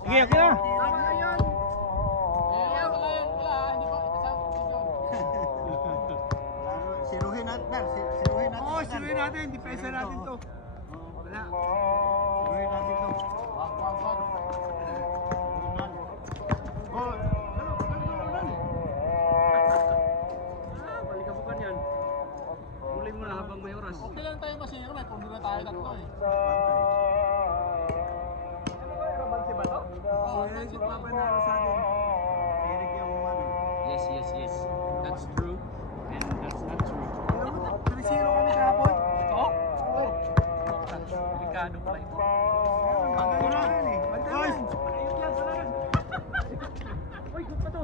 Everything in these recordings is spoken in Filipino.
Sige, okay na. Tama na yun. Hindi pa Siruhin natin. Siruhin natin. Oo, siruhin natin. Depensa natin to. Wala. Siruhin natin to. Balikabukan yan. Huli mo na habang may oras. Okay lang tayo masiro kung di na tayo tatlo eh. Kabansi ba to? Oo, yan si Papa na sa atin. Sirik yung ano. Yes. That's true. And that's not true. Alam mo, 3-0 kami kahapon. Ito? Oo. Delikado pala ito. Bantay na yan eh. Bantay na yan. Ayun yan, wala yan. Uy, gud pa to.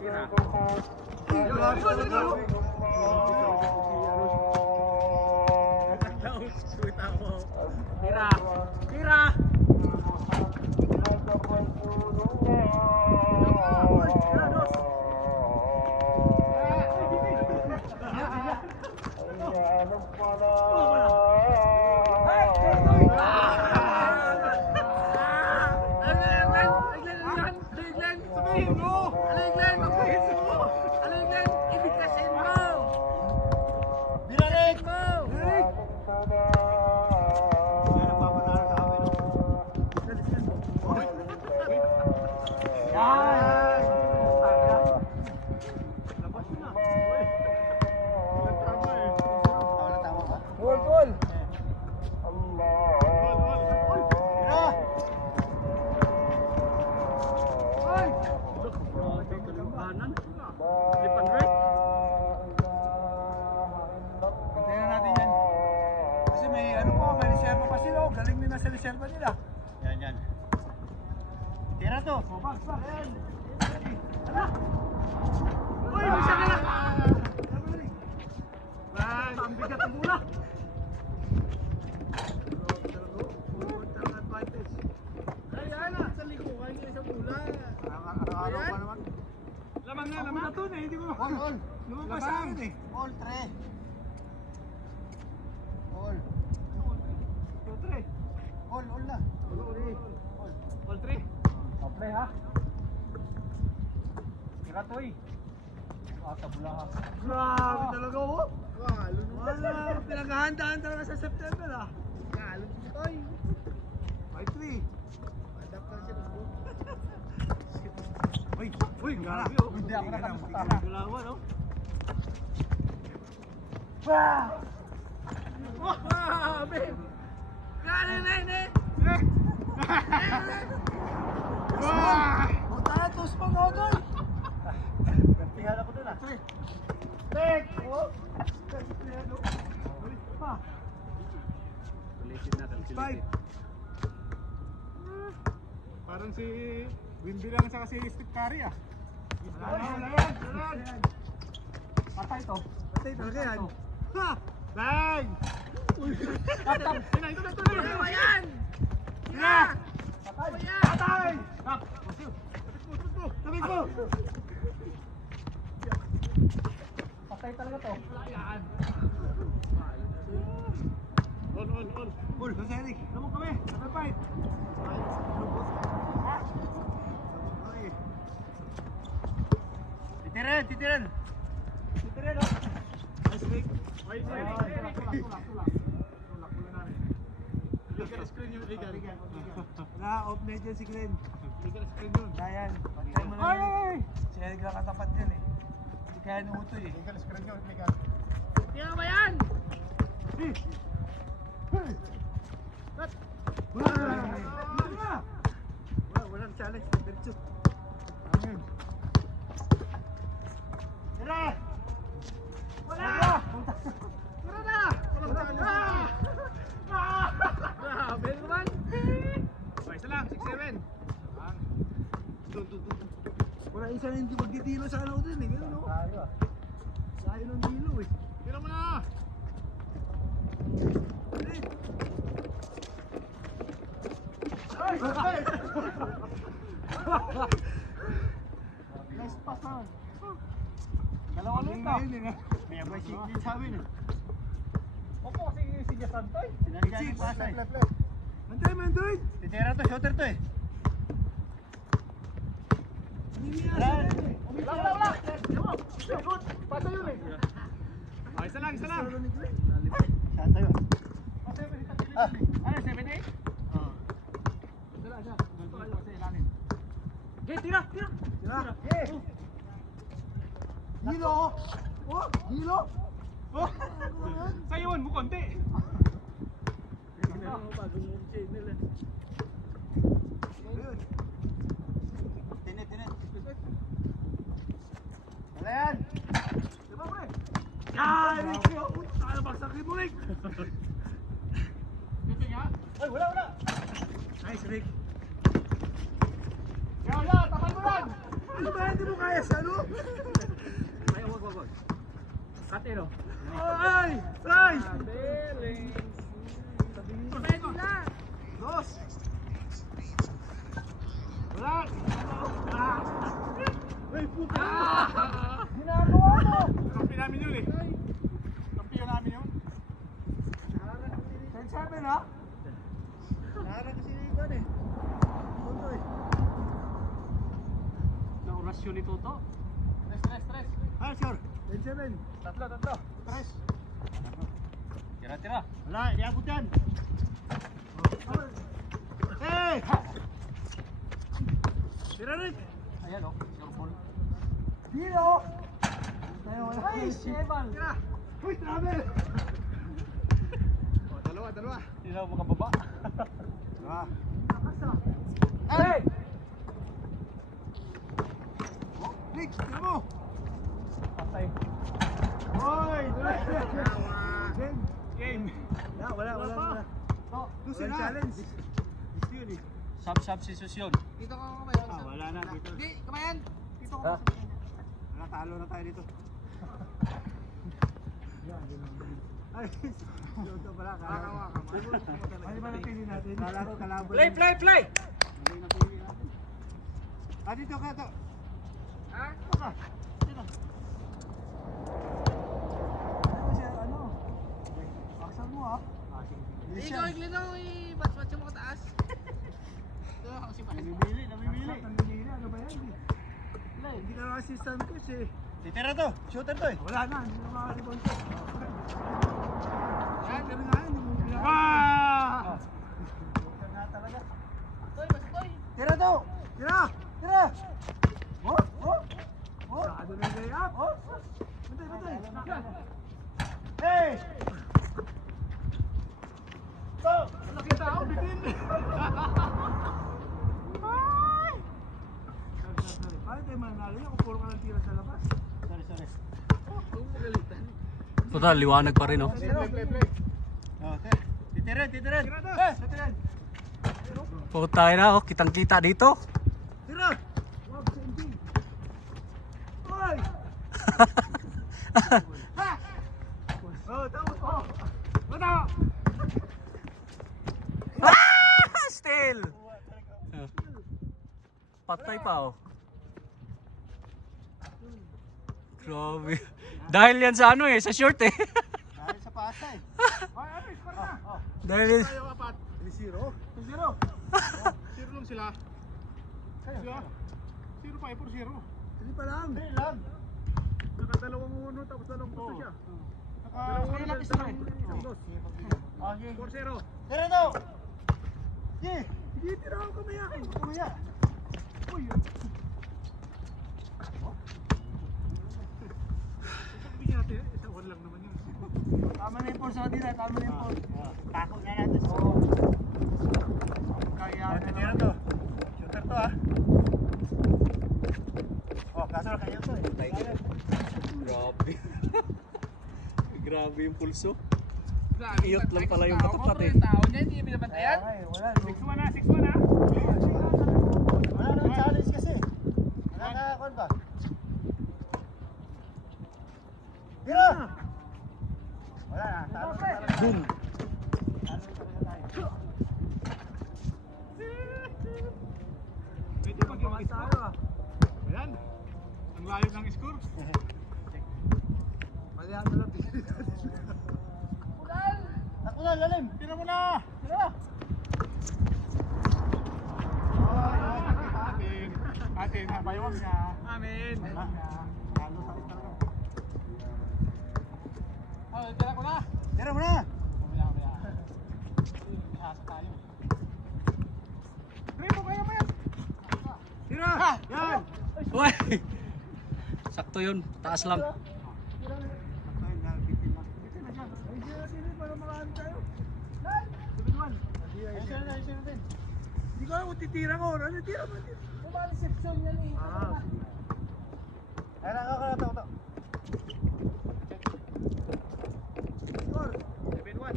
Tira. Tira. Tira. Gol! Lipan right? Bantayan na natin yan. Kasi may ano pa, may reserva pa sila. Galing din na sa reserva nila. Yan. Tira to. Uy, may siya ka na! Ang bigat ng bola. Lamang na to eh, hindi ko na. All. Lumabas sa akin eh. All 3. All. Tre. All na. All 3. Play ha? Tira to eh. Tabula ha. Grabe talaga oh. Wala, pinaghahandaan talaga sa September ah. 5-3. Uy, grabe oh. Hindi ako nakapagpunta. Gulawa no? Grabe! Punta na to, Spangogol! Tingnan ako dun ah. Tek! Pa! Ulitin natin. Five. Parang si Windy lang sa si Steve Curry ah. Patay to. Patay talaga yan. Ha! Bang! Tap. Ito na. Ayan! Sila! Patay! Tabi ko. Patay talaga to. On. Bul, Jose Eric. Lamang kami. Number 5. Titirin! Titirin oh. Nice pick. Legal screen yung legal. Wala, off net yan si Glenn. Legal screen yun. Ayan, pantay mo lang yun. Si Eric lang katapat yan eh. Hindi kaya numutoy eh. Legal screen yun, legal. Tingnan ba yan? Walang challenge na virtue. Tira! Wala! Tira na! Walang challenge. Grabe naman! Okay, isa lang, 6-7. Wala isa na hindi magdidilo sa ano din eh. Ganun no? Sayo ng dilo eh. Tira mo na! Nice pass naman. Dalawa ulit to. May abay si Sabin eh. Opo, si Jason to eh. Sinadya yung pasa eh. Antay, Mandoy! Titira to, shooter to eh. Wala! Wala. Very good. Pasa yun eh. Oh, isa lang. Saan tayo? Ah, Ano, 7-8? Wala siya. Sa ilalim. Okay, tira. Hilo! Oh! Hilo! Oh! Sa'yo mo konti. tinit. Wala yan. Diba, pre? Ay, Rick! Tayo bagsakin mo, Rick! Dito niya. Ay, wala. Nice, Rick! Kaya, tapan mo yan. Ano ba, hindi mo kaya sa ano? Ay, wag. Katero. Ay! Ay! Pwede na. Dos! Wala. Ay, puta! Ginagawa mo! Kampi namin yun eh. Kampiyon namin yun. 10-7, ha? Nakarang kasi dito eh. Tutoy. Na orasyon ni Toto. Stress. Ah, sure. 10-7. Tatlo. Stress. Tira. Wala, hindi abot yan. Hey! Tira, Rick! Ayan oh, sure ball. Hilo! Tayo, wala. Ay, Sheval. Tira! Uy, travel! Oh, dalawa. Hindi na makababa. Ah. Hey! Rick, tira mo! Patay. Hoy! Game. Wala. Lucy na. Challenge. Gusto yun eh. Substitution. Dito ka kumayan. Ah, wala na dito. Hindi, kumayan. Dito Ha? Wala, talo na tayo dito. Ay, luto pala. Ano ba napili natin? Kala ko kalabo. Play! Hindi napili natin. Ah, dito ka to. Ha? Ito. Dito. Ano siya, ano? Baksan mo, ha? Ah, sige. Ikaw, Iglino, i-batch mo kataas. Ito, ako si Paris. Namimili. Namimili. Ano ba yan? Hindi ka na assistant coach, eh. Titira to. Shooter to eh. Wala na, hindi na makakaribon ko. Yan. Ganun nga, hindi mo ginagawa. Ah! Shooter na talaga. Toy. Tira to. Tira! Tira. Oh. Sado na yung layup. Oh. Bantay. Hey! Go! Laki tao, bitin. Ay, tayo manalo yan. Kung puro ka lang tira sa labas. Sorry. Total, liwanag pa rin oh. Play. Okay. Titirin. Tira to. Titirin. Puta na oh, kitang-kita dito. Tira. Wag, CMP. Oy! Oh, tapos. Oh! Bata. Still. Patay pa oh. Grabe. Dahil yan sa ano eh, sa short eh. Dahil sa pasa eh. Ay, ano, score na. Dahil Tayo apat. 3-0. 2-0. 0 lang sila. Sila. 0 pa, 4-0. Hindi pa lang. Hindi lang. Nakadalawang uno tapos dalawang puto siya. Dalawang lapis na eh. Okay. 4-0. Tira to. Yeah. Sige, tira ako kamaya. Kumaya. Uy, Bigyan natin, isa one lang naman yun. tama na yung force sa kanila. Tama na yung force. Tako na natin. Kaya Oh, titira to. Shooter to ah. Oh, kaso na kanya to eh. grabe. Grabe yung pulso. Grabe, Iyot lang pala yung tao katapat ko, eh. pero tao niya, hindi Kaya binabantayan. nga eh, wala. 6-1 na, 6-1 na. Wala nang challenge kasi. Nakakakuan ba? Tira! Wala na. Talo na talaga. Boom. Talo na talaga tayo. Medyo mag-score. Ayan. Ang layo ng score. Malihan mo lang. Ako na, lalim. Tira mo na. Tira! baywang niya. Amin. Lalo sakit talaga. Oh, tira ko na. Tira mo na! Mamaya. Ihasa tayo. Grimo, kaya mo yan. Tira! Yan! Uy! Sakto yun. Taas lang. Ayun, bitin na. Bitin na siya. Ay, sino sino para makaano tayo? Ayun sila din. Hindi ko alam kung titira ko. Ano tira mo? Reception yan eh. Ayun, ako na ito. Score. 7-1.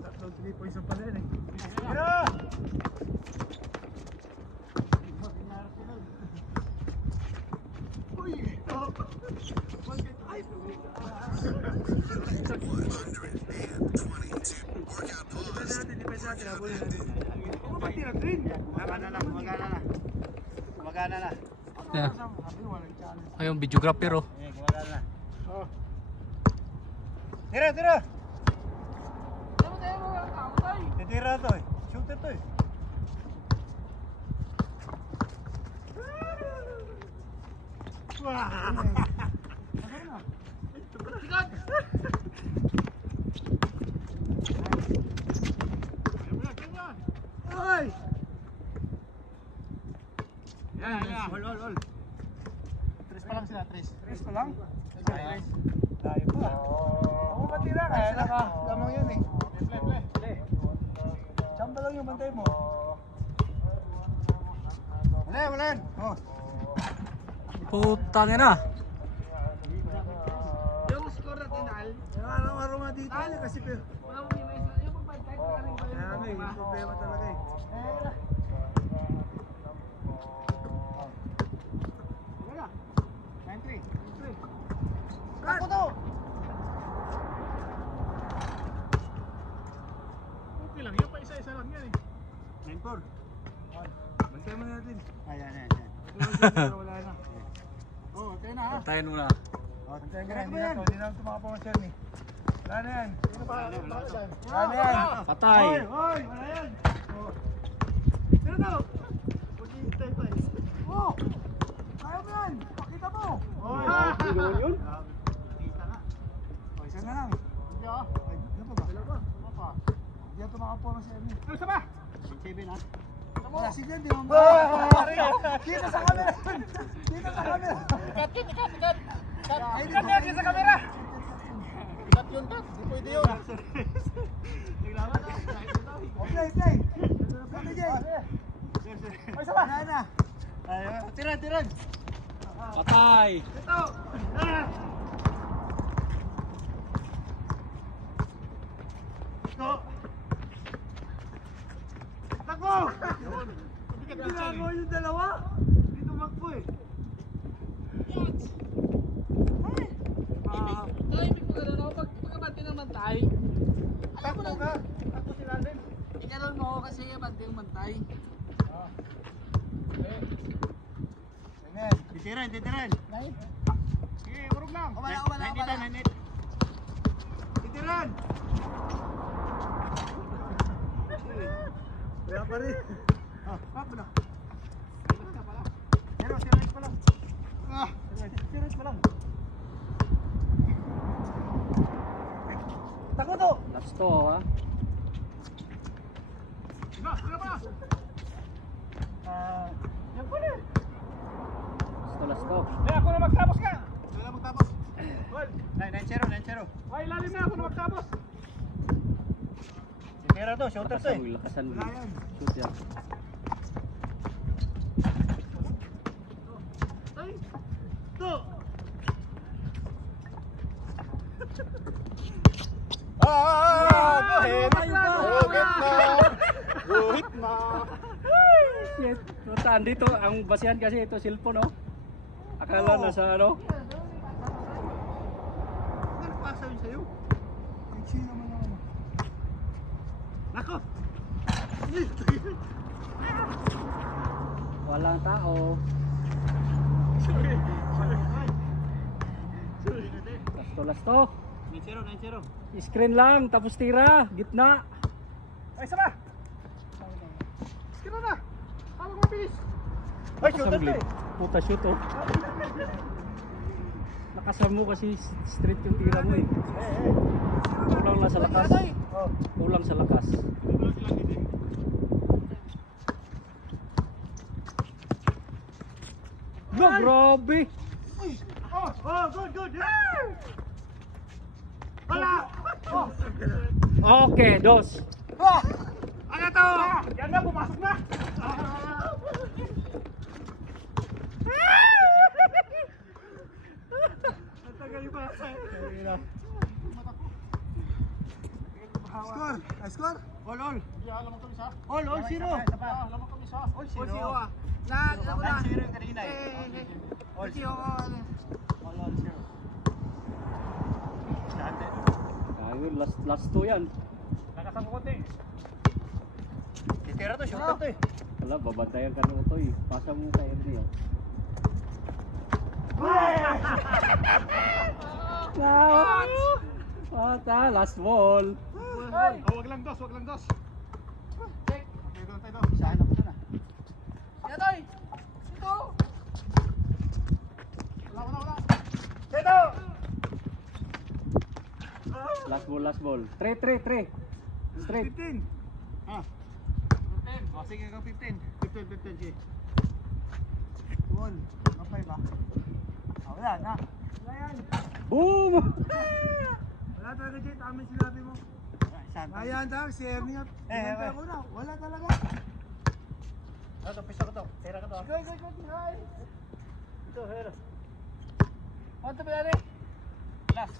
Tatlong 3 points ang pala yun eh. Tira! Uy! Oh. Ay! Depensa natin, habulin natin. Ano ba tira green? Magana na. Magana na. Yeah. Sabi, walang challenge. Ayun, videographer oh. Eh, gumagana na. Oh. Tira! Tira! Tayo mo, tayo. Titira to eh. Shooter to eh. Sikat! Ay! Yan. Ol. Tres pa lang sila, tres. Tres pa lang? Layo pa. Ako ba tira? Kaya lamang yun eh. Play. Chamba lang yung bantay mo. Wala yan. Oh. Putang ina. Yung score na tinal, Yung araw-araw nga dito yun eh, kasi pero... wala mo yung yung magbantay ko rin ba Kaya nga eh, yung problema talaga eh. Wala. 9-3. Ako to! Okay lang, yung pa isa-isa lang yan eh. 9-4. Bantay mo na natin. Ayan. Wala na. Oh, tayo na ha. Pantayin mo na. Oh, Bantayan ka na, tira hindi mo na yan. to. Hindi na tumakapang ang Cherny. Wala na yan. Sino pa? Wala na yan. Patay. Hoy! Wala yan. Oh. Tira to! Maghihintay pa eh. Oh! Kaya mo yan! Pakita mo! Oy, yun? Kita na. Oh, isa na lang. Hindi ah. Ay, ano pa ba? Ano pa? Hindi na tumakapang ang Cherny. Ano isa pa? 7 ha. Wala si Jen, di mo mo. Dito sa camera! Dito sa camera! Ikat. Ay, di Ikat ba? yan, sa camera. Ikat yun, Tat. Di pwede yun. Naglaman na. Oh, play! Play, Jen! Ay, isa ba? Wala na. Tira. Patay. Ito! Ito. Takbo! Bigat yan, Chan, Ginagawa eh. yung dalawa? Dito magpo eh. Ibig mo gano'n ako, pagkabante naman tayo. Takbo ka. Takbo sila din. Ikaroon mo ako kasi abante yung mantay. Amen. Titiran. Sige, urog lang. Wala. Titiran. Wala pa rin. Papo na. Zero pa lang. Zero pa lang. Takbo to! Last to ha. Ano pa? Yan pala eh. Last to. Eh, ako na magtapos ka. Wala magtapos. Well, 9-0. ay, lalim na ako na magtapos. Tira to. Shooter to eh. Lakasan mo. Wala yan. Shoot yan. To. Guhit na. Shit. Puta, andito ang basihan kasi ito cellphone oh. Akala nasa ano? Ano pasa yun sa'yo? Fixie naman ang ano. Nako. Walang tao. Sorry. Last to. 9-0. Screen lang, tapos tira. Gitna. Ay, isa pa. Tira na. Hawag mo bilis. Ay, shooter to Assembly. eh. puta shoot oh. Lakasan mo kasi straight yung tira mo eh. Kulang lang sa lakas. Kulang sa lakas. No, grabe. Okay, dos. Ano to? Yan na, pumasok na! Score! Ay, score! All. Yeah, lamang kami sa. All, zero! Lamang kami sa. All zero ah. Lahat, ako na. Zero yung kanina eh. All Kasi ako, ano. All zero. Dati. Ayun, last two yan. Nakasama ko konti. Titira to, shoot to eh. Wala, babantayan ka ng ito eh. Pasa mo kay Henry oh. What? Last ball. Oh, wag lang dos. Okay, doon tayo. Saan ako na? Yan, Toy. Ito. Wala. Last ball. 3. Straight. 15. Ah, O, sige ka 15. 15, sige. All. Kapay ba? Wala na. Wala yan. Boom! Wala talaga dyan, tama yung sinabi mo. Ayan daw, si Ernie at ako na. Wala talaga. Ito, pisa ko to. Tira ko to. Go. Hi. Ito, hero. Ano ba yan eh? Last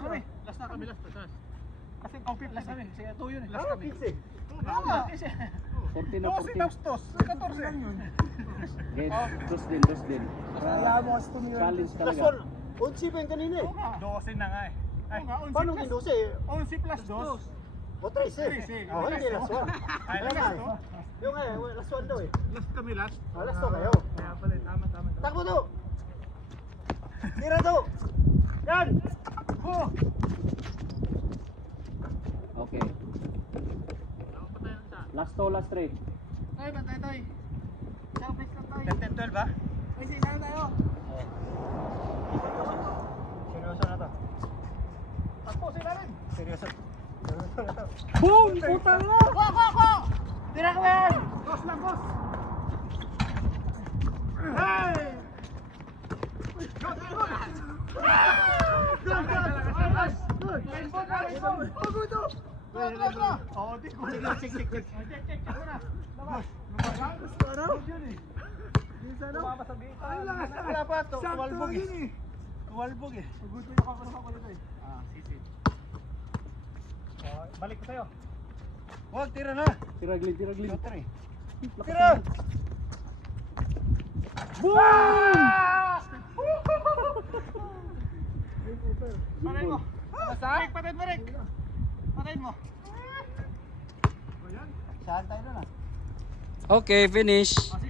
kami. Last na kami, last. Kasi complete last kami. Sige, 2 yun eh. Last kami. Tama. 14 na 12 tapos 14 lang yun. Okay, dos din. Kaya mo kasi tumira. Challenge talaga. 11 pa yung kanina eh. 12 na nga eh. Ay, Paano din 12? 11 plus 2. O 13. Oh, hindi last one. Ay, last to. Yung last one daw eh. Last kami last. Last to kayo. Kaya pala, tama. Takbo to! Tira to! Yan! Okay. Last 3. Toy, bantay, Toy. Isang place lang, Toy. 10-12 ba? Ay, isa na tayo. Seryoso na to. Takbo sila rin. Seryoso. Boom! Puta na! Ko! Tira ko yan! Boss lang, boss. Hey! Oh, di ko. Check. Ay, lakas na. Wala pa to. Walbog eh. Walbog eh. Pagutin ako dito eh. Ah, sisi. Balik ko sa'yo. Wag, tira na. Tiraglin. Shooter eh. Tira! Boom! Patayin mo. Basta? Patayin mo, Rick. Patayin mo. Saan tayo na? Okay, finish. Sige,